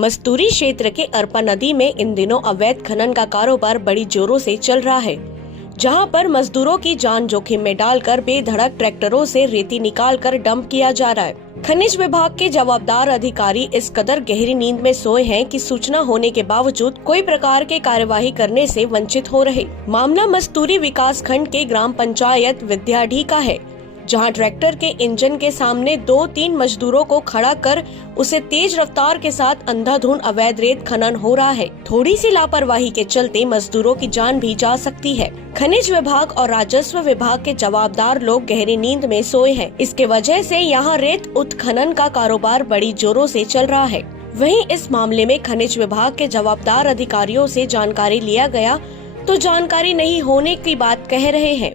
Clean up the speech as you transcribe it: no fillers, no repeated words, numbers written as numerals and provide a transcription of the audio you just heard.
मस्तूरी क्षेत्र के अरपा नदी में इन दिनों अवैध खनन का कारोबार बड़ी जोरों से चल रहा है, जहां पर मजदूरों की जान जोखिम में डालकर बेधड़क ट्रैक्टरों से रेती निकालकर डंप किया जा रहा है। खनिज विभाग के जवाबदार अधिकारी इस कदर गहरी नींद में सोए हैं कि सूचना होने के बावजूद कोई प्रकार के कार्यवाही करने से वंचित हो रहे। मामला मस्तूरी विकास खंड के ग्राम पंचायत विद्याढ़ी का है, जहां ट्रैक्टर के इंजन के सामने 2-3 मजदूरों को खड़ा कर उसे तेज रफ्तार के साथ अंधाधुंध अवैध रेत खनन हो रहा है। थोड़ी सी लापरवाही के चलते मजदूरों की जान भी जा सकती है। खनिज विभाग और राजस्व विभाग के जवाबदार लोग गहरी नींद में सोए हैं। इसके वजह से यहाँ रेत उत्खनन का कारोबार बड़ी जोरों से चल रहा है। वहीं इस मामले में खनिज विभाग के जवाबदार अधिकारियों से जानकारी लिया गया तो जानकारी नहीं होने की बात कह रहे हैं।